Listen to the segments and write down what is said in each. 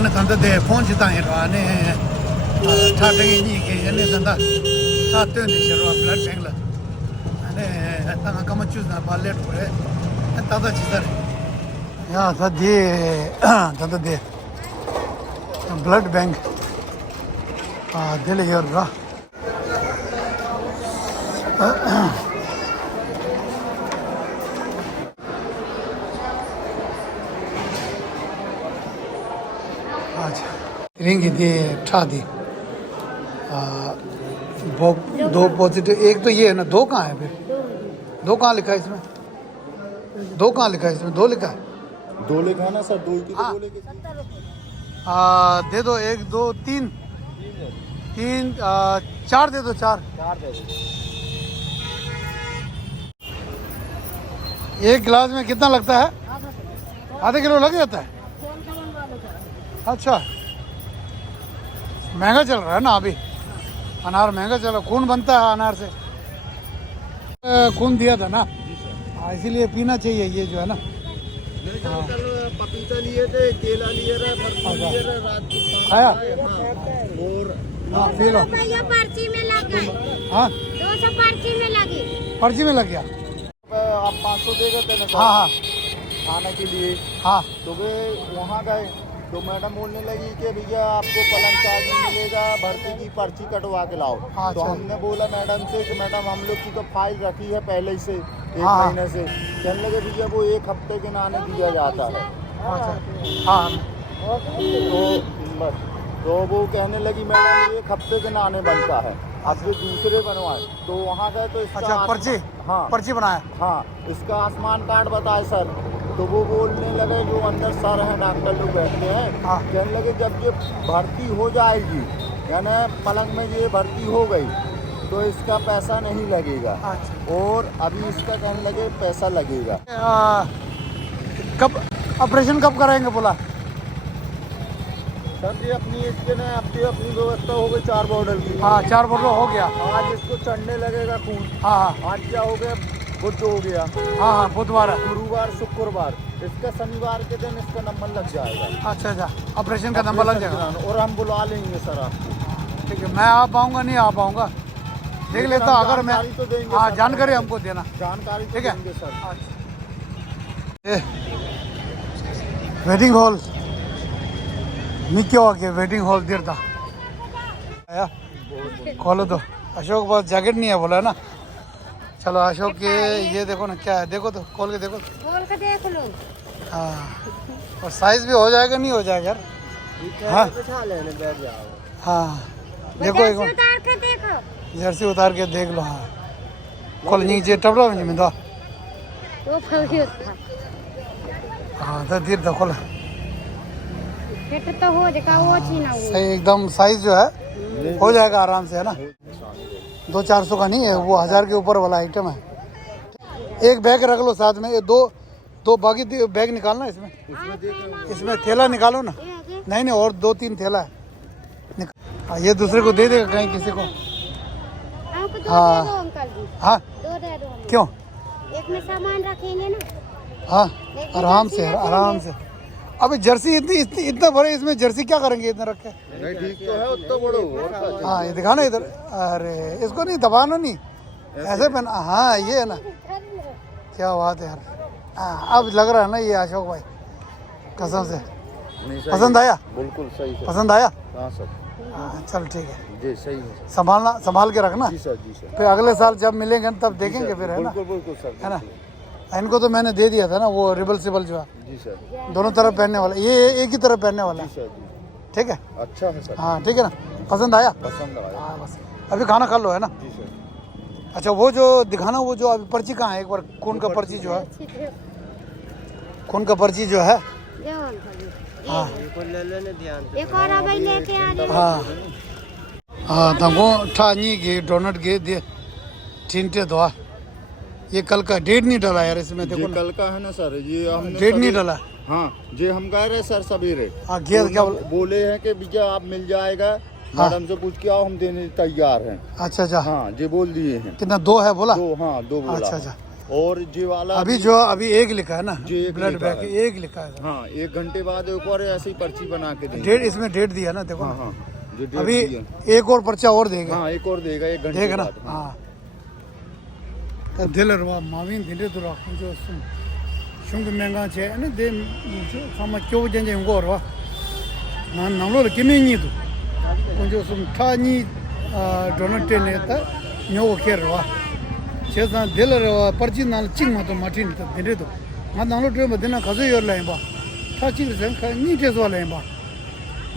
ane tanda de ponchi tangi rwa ane tatagi nyi ke ane tanda tatun di shirwa blood bank la ane tanga kama chus na palet kore tanda chizar ya sa di tanda de blood bank dili yor ra रिंग दी ठा दी दो positive एक तो ये है ना दो कहाँ है फिर दो कहाँ लिखा है इसमें दो कहाँ लिखा है इसमें दो लिखा है दो लिखा है ना सर दो की तो दो लिखा दे दो एक दो तीन तीन चार दे दो चार दे दो एक गिलास में कितना लगता है आधा किलो लग जाता है अच्छा महंगा चल रहा है ना अभी अनार महंगा चल रहा है खून बनता है अनार से खून दिया था ना इसीलिए पीना चाहिए ये जो है ना कल पपीता लिए थे केला लिए रहे खाया और हाँ पी लो पर्ची में लग गए हाँ 200 पर्ची में लगी पर्ची में लग गया आप 500 देगा थे ना सर हाँ हाँ खाने के लिए हाँ तो वे वहाँ गए तो मैडम बोलने लगी कि भैया आपको पलंग चार्ज नहीं मिलेगा भर्ती की पर्ची कटवा के लाओ हाँ, तो अच्छा। हमने बोला मैडम से कि मैडम हम लोग की तो फाइल रखी है पहले ही से एक हाँ। महीने से कहने लगे भैया वो एक हफ्ते के नाने दिया जाता है अच्छा हाँ तो वो कहने लगी मैडम एक हफ्ते के नाने बनता है अब जो दूसरे बनवाए तो वहाँ गए तो इसका अच्छा पर्ची हाँ पर्ची बनाया हाँ इसका आयुष्मान कार्ड बताए सर तो वो बोलने लगे जो अंदर सर हैं डॉक्टर लोग बैठते हैं हाँ। कहने लगे जब ये भर्ती हो जाएगी यानी पलंग में ये भर्ती हो गई तो इसका पैसा नहीं लगेगा अच्छा और अभी इसका कहने लगे पैसा लगेगा कब ऑपरेशन कब कराएंगे बोला सर जी अपनी इसके ना अपनी व्यवस्था हो गई 4 बॉर्डर की हाँ 4 बोलो हो गया आज इसको चढ़ने लगेगा खून हाँ हाँ आज क्या हो गया बुध हो गया हाँ हाँ बुधवार है गुरुवार शुक्रवार इसका शनिवार के दिन इसका नंबर लग जाएगा अच्छा अच्छा ऑपरेशन का नंबर लग जाएगा और हम बुला लेंगे सर आपको ठीक है मैं आ पाऊंगा नहीं आ पाऊंगा देख लेता हूँ अगर मैं जानकारी तो देंगे हाँ सर। जानकारी हमको देना जानकारी तो ठीक है। देंगे सर वेडिंग हॉल निक्यो आके वेडिंग हॉल देर था आया खोलो तो अशोक पास जैकेट नहीं है बोला है ना चलो अशोक के ये देखो ना क्या है देखो तो खोल के देखो बोल के देख लो हाँ और साइज भी हो जाएगा नहीं हो जाएगा यार हाँ बिठा लेने बैठ जाओ हाँ देखो एक जर्सी उतार के देखो जर्सी उतार के देख लो हाँ खोल नीचे टपड़ा में दो वो फौजी था हाँ तो धीर दो खोला फिट तो हो जाएगा वो चीज ना हो सही एकदम साइज जो है हो जाएगा आराम से है ना 200-400 का नहीं है वो 1000 के ऊपर वाला आइटम है एक बैग रख लो साथ में ये दो बाकी बैग निकालना इसमें इसमें थैला निकालो ना नहीं नहीं और 2-3 थैला है ये दूसरे को दे देगा कहीं किसी को हमको दो हाँ। दे दो अंकल जी हाँ 2 दे दो हमें। क्यों एक में सामान रखेंगे ना हाँ आराम से आराम से अबे जर्सी इतना बड़े इसमें जर्सी क्या करेंगे इतना रख के नहीं ठीक तो है उतना बड़ो हाँ ये दिखाना इधर अरे इसको नहीं दबाना नहीं ऐसे पहना हाँ ये है ना क्या बात है यार अब लग रहा है ना ये अशोक भाई कसम से पसंद आया बिल्कुल सही सर पसंद आया हाँ सर चल ठीक है जी सही है संभाल के रखना जी सर फिर अगले साल जब मिलेंगे तब देखेंगे फिर है ना बिल्कुल सर है ना इनको तो मैंने दे दिया था ना वो रिबल जो है जी सर दोनों तरफ पहनने वाला ये एक ही तरफ पहनने वाला है सर जी ठीक है अच्छा है सर हाँ ठीक है ना पसंद आया पसंद आया हाँ बस अभी खाना खा लो है ना जी सर अच्छा वो जो दिखाना वो जो अभी पर्ची कहाँ है एक बार खून का पर्ची जो है खून का पर्ची जो है जाओ अंकल जी हाँ ले लेने ध्यान एक और अभी लेके आ जाओ हाँ हाँ तंगो ठानी के डोनट के दे ठीनते दो ये कल का डेट नहीं डाला यार इसमें देखो ना कल का है ना सर ये हमने डेट नहीं डाला हाँ जी हम गए रहे सर सवेरे हाँ घेर क्या बोले हैं कि भैया आप मिल जाएगा मैडम से पूछ के आओ हम देने तैयार हैं अच्छा अच्छा हाँ जी बोल दिए हैं कितना 2 है बोला 2 हाँ 2 बोला अच्छा अच्छा और जी वाला अभी एक लिखा है ना, जी एक ब्लड लिखा बैग है। एक लिखा है। हाँ 1 घंटे बाद एक और ऐसी पर्ची बना के देंगे। डेट इसमें डेट दिया ना, देखो हाँ ना। हाँ जो डेट अभी दी है। एक और पर्चा और देगा। हाँ एक और देगा 1 घंटे देगा ना। बाद। हाँ दिल रवा माविन दिले तो रखूं जो शुंग महंगा छे ना दे सामा क्यों जंजे उनको रवा ना नमलो किमेंगी तो कुछ सुन ठानी डोनट ने ता न्यो के रवा 제가 델러 퍼진날 찍마도 마틴 데레도 나나로 좀 되나 가서 열라인 봐 타치를 생각 नीटे서 लाइन बा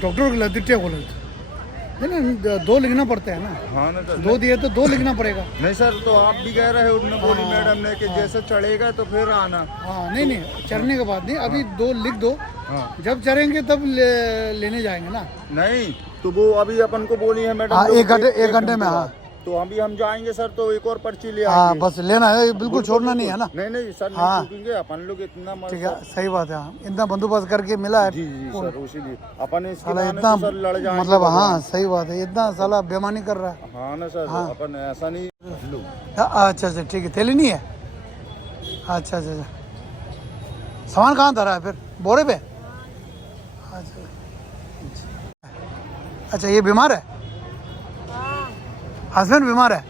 डॉक्टर को लदटे को लग ना 2 लिखना पड़ता है ना। हाँ ना सर 2 दिए तो 2 लिखना पड़ेगा। नहीं सर तो आप भी कह रहे हो उन्होंने बोली मैडम ने कि जैसे चढ़ेगा तो फिर आना। हाँ नहीं चढ़ने के बाद नहीं, अभी 2 लिख दो। हाँ जब चढ़ेंगे तब लेने जाएंगे ना। नहीं तो वो अभी अपन को बोली है मैडम। हाँ 1 घंटे में। हाँ तो अभी हम जाएंगे सर तो एक और पर्ची ले हाँ आएंगे। बस लेना है, बिल्कुल छोड़ना नहीं है ना। नहीं सर नहीं हाँ। छूटेंगे अपन लोग इतना ठीक है सही बात है। इतना बंदोबस्त करके मिला है जी सर इसीलिए अपन इसके साला बहाने इतना तो सर लड़ जाएंगे। मतलब हाँ सही बात है, इतना साला बेमानी कर रहा है। हाँ ना सर अपन ऐसा नहीं लो। अच्छा ठीक है, थैली नहीं है। अच्छा सामान कहाँ धरा है फिर, बोरे पे? अच्छा ये बीमार है, हस्बैंड बीमार है?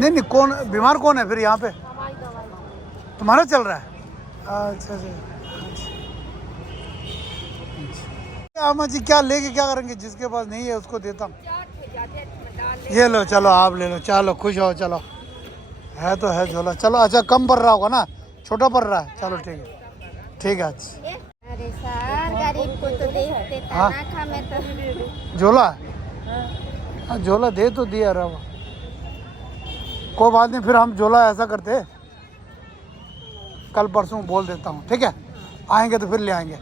नहीं कौन बीमार कौन है फिर यहाँ पे? तुम्हारा चल रहा है? अच्छा आमा जी क्या लेके क्या करेंगे, जिसके पास नहीं है उसको देता हूँ। ये लो चलो आप ले लो, चलो खुश हो, चलो है तो है झोला। चलो अच्छा कम पड़ रहा होगा ना, छोटा पड़ रहा है, चलो ठीक है अच्छा। अरे सर गरीब को तो देखते हाँ। तना में तो झोला हाँ झोला दे तो दिया रहा, कोई बात नहीं। फिर हम झोला ऐसा करते, कल परसों बोल देता हूँ, ठीक है? आएंगे तो फिर ले आएंगे।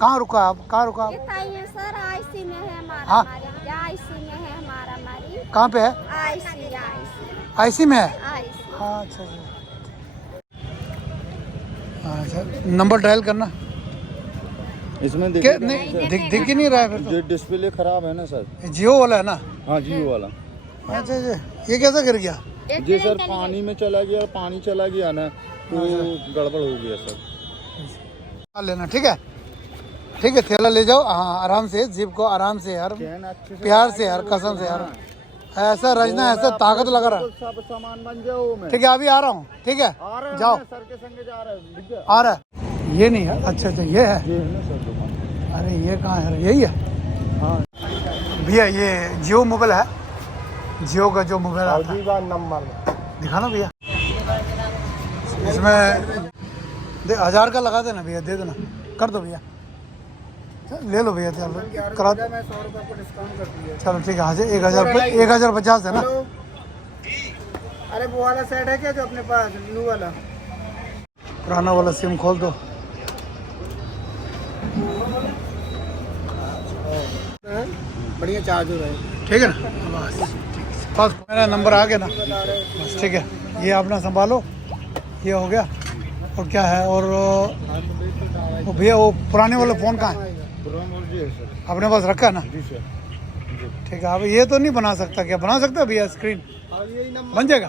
कहाँ रुका आप, कहाँ रुका आप? बताइए सर आईसी में है हमारा। हाँ? आईसी में है हमारा मारी। कहाँ पे है? आईसी में है? आईसी हाँ अच्छा नंबर डायल करना। इसमें क्या नहीं दिख ही नहीं रहा है फिर जो डिस्प्ले खराब है ना सर। तो। जियो वाला है ना? हाँ जियो वाला। अच्छा ये कैसा गिर गया? जी सर पानी में चला गया, पानी चला गया ना तो गड़बड़ हो गया सर। लेना ठीक है थैला ले जाओ। हाँ आराम से, जिप को आराम से यार, प्यार से यार, कसम से यार, ऐसा रजना, ऐसा ताकत लगा रहा। सब सामान बन जाओ मैं। ठीक है अभी आ रहा हूँ, ठीक है जाओ। सर के संग जा रहा है। आ रहा है ये नहीं है? अच्छा ये है। ये है ना सर दुकान। अरे ये कहाँ है, यही है? हाँ भैया ये जियो मोबाइल है, जियो का जो मोबाइल आता है नंबर दिखाना भैया। इसमें 1000 का लगा देना भैया, दे देना, कर दो भैया, ले लो भैया, चलो करा दो। मैं 100 रुपये को डिस्काउंट कर दिया। चलो ठीक है, 1050 है ना? अरे वो वाला सेट है क्या जो अपने पास न्यू वाला? पुराना वाला सिम खोल दो। बढ़िया चार्ज हो रहा है। ठीक है ना, बस मेरा नंबर आ गया ना, बस ठीक है। ये अपना संभालो, ये हो गया। और क्या है, और वो भैया वो पुराने वाला फ़ोन कहाँ है? अपने पास रखा है ना? ठीक है। अब ये तो नहीं बना सकता, क्या बना सकता है भैया? स्क्रीन बन जाएगा,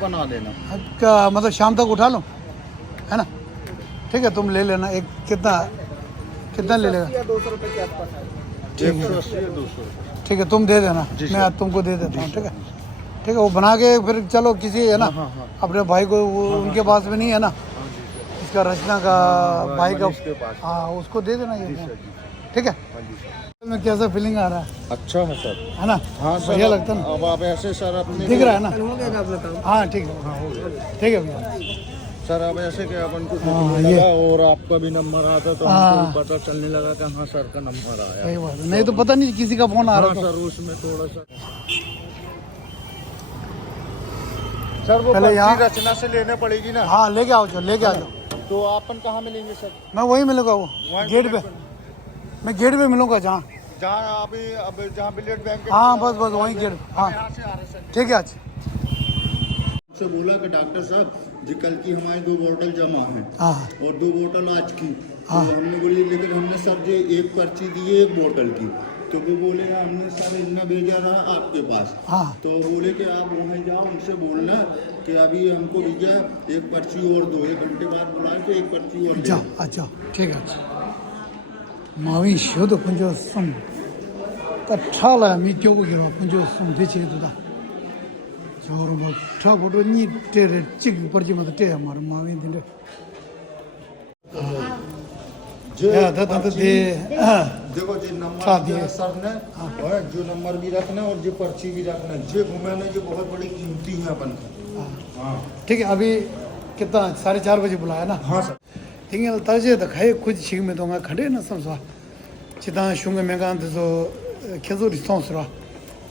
बना देना। क्या मतलब शाम तक उठा लूँ, है ना? ठीक है तुम ले लेना। एक कितना ले लेगा? 200 रुपये के आसपास है। ठीक है तुम दे देना, मैं तुमको दे देता हूँ, ठीक है। वो बना के फिर चलो किसी है ना अपने भाई को, वो उनके पास भी नहीं है ना, इसका रचना का भाई का, हाँ उसको दे देना ये फोन, ठीक है? में कैसा फीलिंग आ रहा है? अच्छा है सर, है ना? हाँ सर बढ़िया लगता है ना? अब आप ऐसे सर अपने दिख रहा है ना? हाँ ठीक है ठीक है भैया। सर अब ऐसे कि अपन को हाँ, लगा ये। और आपका भी नंबर आता तो हाँ। हमको पता चलने लगा कि हाँ सर का नंबर आया। सही बात है, नहीं तो पता नहीं किसी का फोन आ हाँ रहा था। सर उसमें थोड़ा सा सर वो पहले पर्ची यहाँ- रचना से लेने पड़ेगी ना। हाँ लेके आओ, लेके आ जाओ। तो अपन कहाँ मिलेंगे सर? मैं वही मिलूंगा, वो गेट पे, मैं गेट पे मिलूंगा जहाँ। जहाँ अभी अब जहाँ बिलियर्ड बैंक हाँ बस वहीं गेट। हाँ यहाँ से आ रहे सर। ठीक है अच्छा। से बोला कि डॉक्टर साहब जी कल की हमारी 2 बोतल जमा है हाँ और 2 बोतल आज की। हाँ। तो हमने बोली लेकिन हमने सर जी एक पर्ची दी है 1 बोतल की, तो वो बोले हमने सर इतना भेजा रहा आपके पास। हाँ तो बोले कि आप वहाँ जाओ उनसे बोलना कि अभी हमको भेजा एक पर्ची और दो, 1 घंटे बाद बुलाए तो एक पर्ची और दे जाओ दो। अच्छा ठीक है मावी शोध कुंजो सुन कठाला मी क्यों गिरो कुंजो सुन दे चे दुदा जोर बो ठा बोडो नी तेरे चिक पर्ची मत टे हमार मावी दिन या दादा दे देखो जी हाँ, नंबर दिया सर ने और जो नंबर भी रखना और जो पर्ची भी रखना जो घुमाने जो बहुत बड़ी कीमती है अपन को। हाँ ठीक है अभी कितना 4:30 बजे बुलाया ना हाँ सर हिंगल ताजे द खाए खुद शिग में तो खड़े ना समझा चिता शुंग में गांध जो खेजो रिस्पॉन्स रहा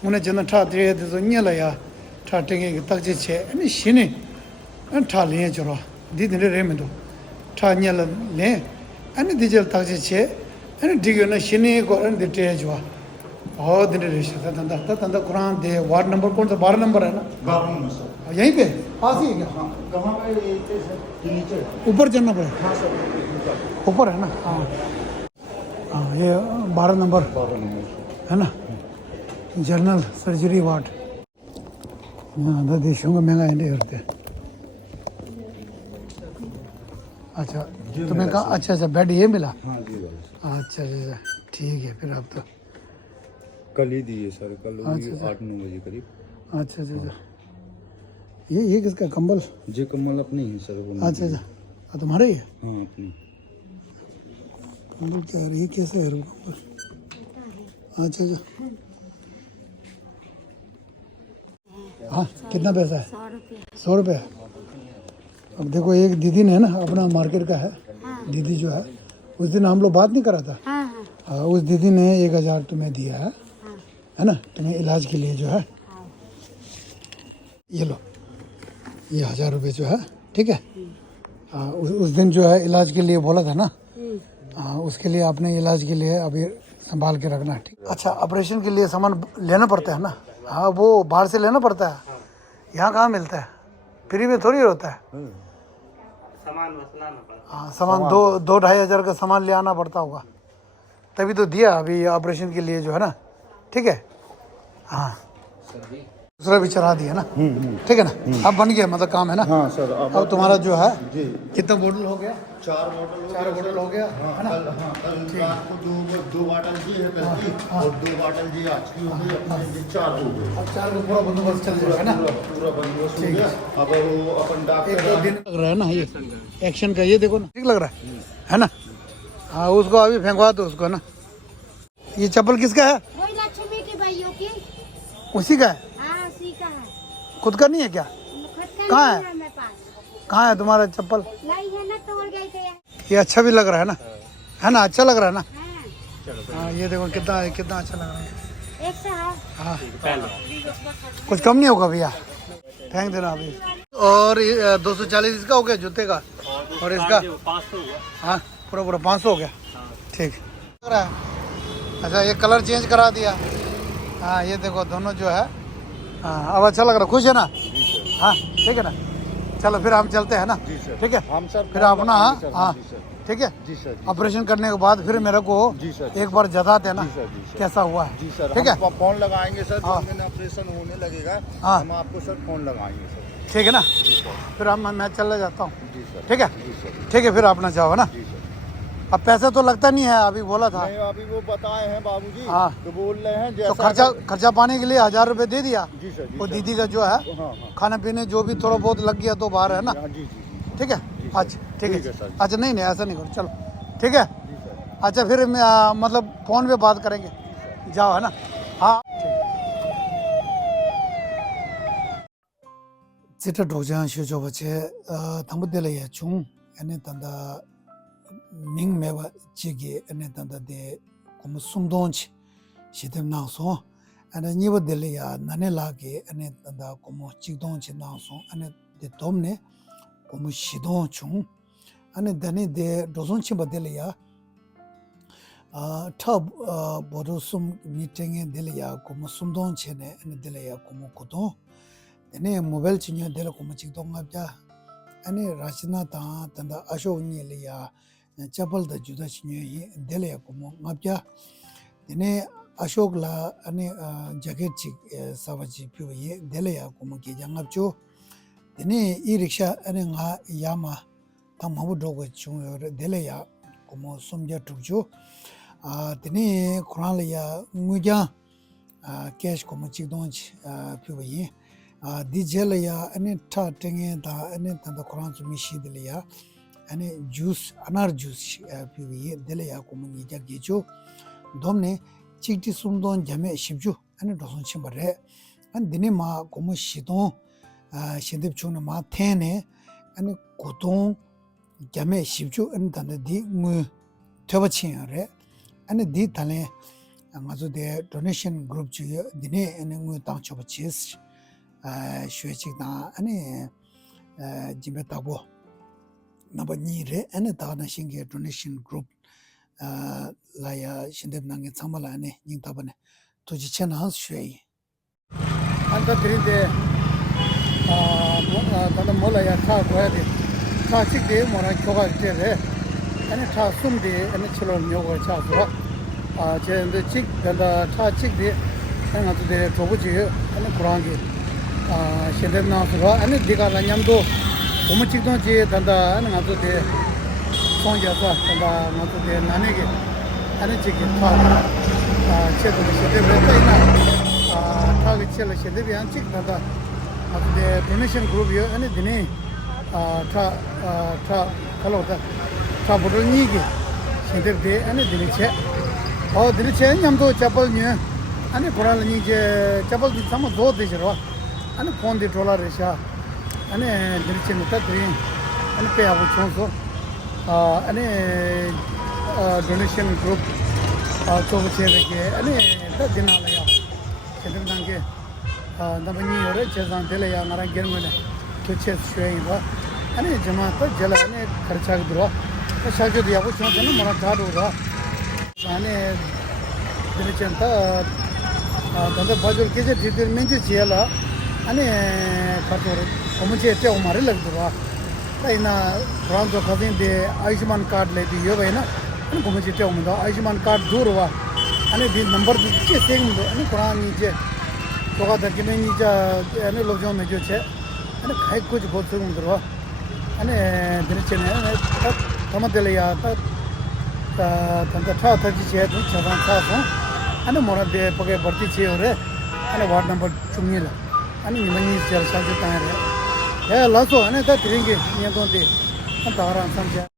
उन्हें जन ठा दे जो न्याला या ठा टेंगे तक जे छे अनि शिने अन ठा ले जरो दी दिन रे में तो ठा न्याला ले अनि दिजल तक जे छे अनि दिगो ना शिने को अन दे टे जो बहुत दिन रे शता तंदा कुरान दे वार्ड नंबर कौन सा 12 नंबर है ना 12 में सर। यहीं पे पास ही है क्या हाँ कहाँ पे ये नीचे ऊपर चढ़ना पड़ेगा हाँ सर ऊपर है ना हाँ हाँ ये 12 नंबर 12 नंबर है ना जनरल सर्जरी वार्ड यहाँ देशों का महंगा इंडे करते हैं अच्छा तुम्हें कहा अच्छा अच्छा बेड ये मिला हाँ जी वाला अच्छा अच्छा ठीक है फिर अब तो कल ही दिए सर कल अच्छा, 8-9 बजे करीब। अच्छा अच्छा अच्छा ये किसका कंबल जे कमल अपने ही सर वो अच्छा अच्छा तुम्हारे ही है हाँ अपनी कंबल क्या ये कैसे है कंबल अच्छा अच्छा हाँ कितना पैसा है 100 रुपये अब देखो एक दीदी ने ना अपना मार्केट का है दीदी जो है उस दिन हम लोग बात नहीं करा था उस दीदी ने 1000 तुम्हें दिया है ना तुम्हें इलाज के लिए जो है ये लो ये 1000 रुपये जो है ठीक है उस दिन जो है इलाज के लिए बोला था ना उसके लिए आपने इलाज के लिए अभी संभाल के रखना है ठीक अच्छा ऑपरेशन के लिए सामान लेना पड़ता है ना हाँ वो बाहर से लेना पड़ता है यहाँ कहाँ मिलता है फ्री में थोड़ी होता है हाँ सामान 2-2.5 हज़ार का सामान ले आना पड़ता होगा तभी तो दिया अभी ऑपरेशन के लिए जो है ना ठीक है हाँ दूसरा भी चढ़ा दिया ना ठीक है ना अब बन गया मतलब काम है ना हाँ सर अब तुम्हारा जो है जी कितना बोतल हो गया 4 बोतल 4 बोतल हो गया है ना कल रात को 2 बोतल जी है पहली और 2 बोतल जी आज की हो गई अपने जी 4 हो गई। अब 4 का पूरा बंदोबस्त चल जाएगा ना पूरा बंदोबस्त हो गया। अब वो अपन एक डॉक्टर 2 दिन लग रहा है ना ये एक्शन का ये देखो ना ठीक लग रहा है ना हाँ उसको अभी फेंकवा दो उसको ना ये चप्पल किसका है वही लक्ष्मी की भाइयों की उसी का है हाँ उसी का है खुद का नहीं है क्या खुद का कहाँ नहीं है? है मेरे पास कहाँ है तुम्हारा चप्पल लाई है ना तोड़ गए थे ये अच्छा भी लग रहा है ना अच्छा लग रहा है ना हाँ हाँ ये देखो कितना कितना अच्छा लग रहा है एक से है हाँ कुछ कम नहीं होगा भैया फेंक देना अभी और 240 इसका हो गया जूते का और इसका 500 हाँ पूरा 500 हो गया ठीक लग रहा है अच्छा ये कलर चेंज करा दिया हाँ ये देखो दोनों जो है हाँ अब अच्छा लग रहा है खुश है ना हाँ ठीक है ना चलो फिर हम चलते हैं ना ठीक है हम सर फिर अपना हाँ ठीक है जी सर ऑपरेशन करने के बाद फिर मेरे को जी सर एक बार जताते हैं ना जी सर कैसा हुआ है जी सर ठीक है हम फोन लगाएंगे सर हाँ। जिस दिन ऑपरेशन होने लगेगा हाँ। हम आपको सर फोन लगाएंगे सर ठीक है ना फिर हम मैं चला जाता हूँ जी सर ठीक है जी सर ठीक है फिर अपना जाओ है ना जी सर अब पैसा तो लगता नहीं है अभी बोला था नहीं अभी वो बताए हैं बाबूजी हाँ। तो बोल रहे हैं तो जैसा खर्चा पाने के लिए 1000 रुपये दे दिया जी सर जी वो सर। दीदी का जो है हाँ हाँ खाने पीने जो भी थोड़ा बहुत लग गया तो बाहर है ना हाँ, जी जी ठीक है अच्छा ठीक ठीक है है सर। अच्छा नहीं ऐसा नहीं करो चलो ठीक है जी सर अच्छा फिर मतलब फ़ोन पे बात करेंगे जाओ है ना हाँ जितना डोजा शो जो बच्चे थम्बु दे ले chung ene tanda ming mewa chige ene tanda de kum sumdon chi shidem na so ene niwa de le ya nane la ge ene tanda kum chigdon chi na so ene de domne kum shidon chung ene dane de dozon chi ba de le ya tab bodo sum meeting de le ya kum sumdon chi ne ene de le ya kum kodon ene mobile chi nya de le kum chigdon ngabja 아니 라시나다 단다 아쇼니리아 차벌다 주다시니 델레고 뭐 갑자 데네 Ashok ला अने जगत ची सवाजी पियो ये देले या को मुके जंगप जो दने ई रिक्शा अने nga यामा तम मबु दोगो chung yor देले या को मो समझा टुक जो दने कुरान या मुजा कैश को मुची दोंच पियो ये दी जेले या अने था टेंगे दा अने तंदा कुरान सु मिशी देले या अने जूस अनार जूस पियो ये देले या को मुनी जगे जो दोमने चिकटी सुमदोन जामे शिबजु अने दोसन छिमरे अन दिने मा कोमो शिदों शिंदेप चुना मा थेने अने कोतों जामे शिबजु अन तने दी मु थबचिन रे अने दी तने माजो दे डोनेशन ग्रुप जु दिने अने मु तांचो बचिस शुएचिक दा अने जिमे ताबो नंबर 2 रे अने ताना शिंगे डोनेशन ग्रुप लाया शिंदेप नांगे 참말라 안에 닝타번에 도지천 하우스 쉐이 안다 드린데 다들 몰라야 차 고야돼 차 찍대 뭐라 교가 있대래 아니 차 숨대 아니 치료 녀고 차서 제인데 찍다 차 찍대 생각도 돼 조부지 아니 그런게 신대प 나서 아니 네가 라냠도 너무 찍던 제 단다 아니 나도 돼 송자서 단다 나도 돼 나네게 아니 지금 타 제대로 제대로 했다 타기 첼로 제대로 안 찍다가 아무데 도네이션 그룹이요 아니 드네 타 칼로다 타 보르니게 제대로 돼 아니 드네체 드네체 냠도 잡을니 아니 보라니 이제 잡을도 참 도되지로 아니 폰데 돌아르샤 아니 드네체 못다 드린 아니 빼하고 총소 아니 डोनेशन ग्रुप चोब छेरे के अने त दिना लया छेदम दांगे नबनी ओरे चेजान देले या नरा गेरमने केचे छुई बा अने जमा त जला अने खर्चा दुरो त साजो दिया को छन न मरा गाडो रा अने दिने चंता दंद बाजुल के जे दिदिर मेंजे जियाला अने खतोर कोमचे ते उमारे लग दुरो ताइना ब्राउन जो खदिन दे आयुष्मान कार्ड ले दियो भाई ना अने कोमचे ते उमदा आयुष्मान कार्ड दूर हुआ अने दिन नंबर दिचे सेम दो अने कुरान नीचे तोगा दके में नीचे अने लोग जो में जो छे अने खाई कुछ बहुत से उमदरो अने दिने ने तम देले या त तंता था जी छे तो छबान था तो अने मोरा दे पगे भर्ती छे ओरे अने वार्ड नंबर 14 अने निमनी चल साजे तारे ए लासो अने त त्रिंगे ये तो दे तारा समझा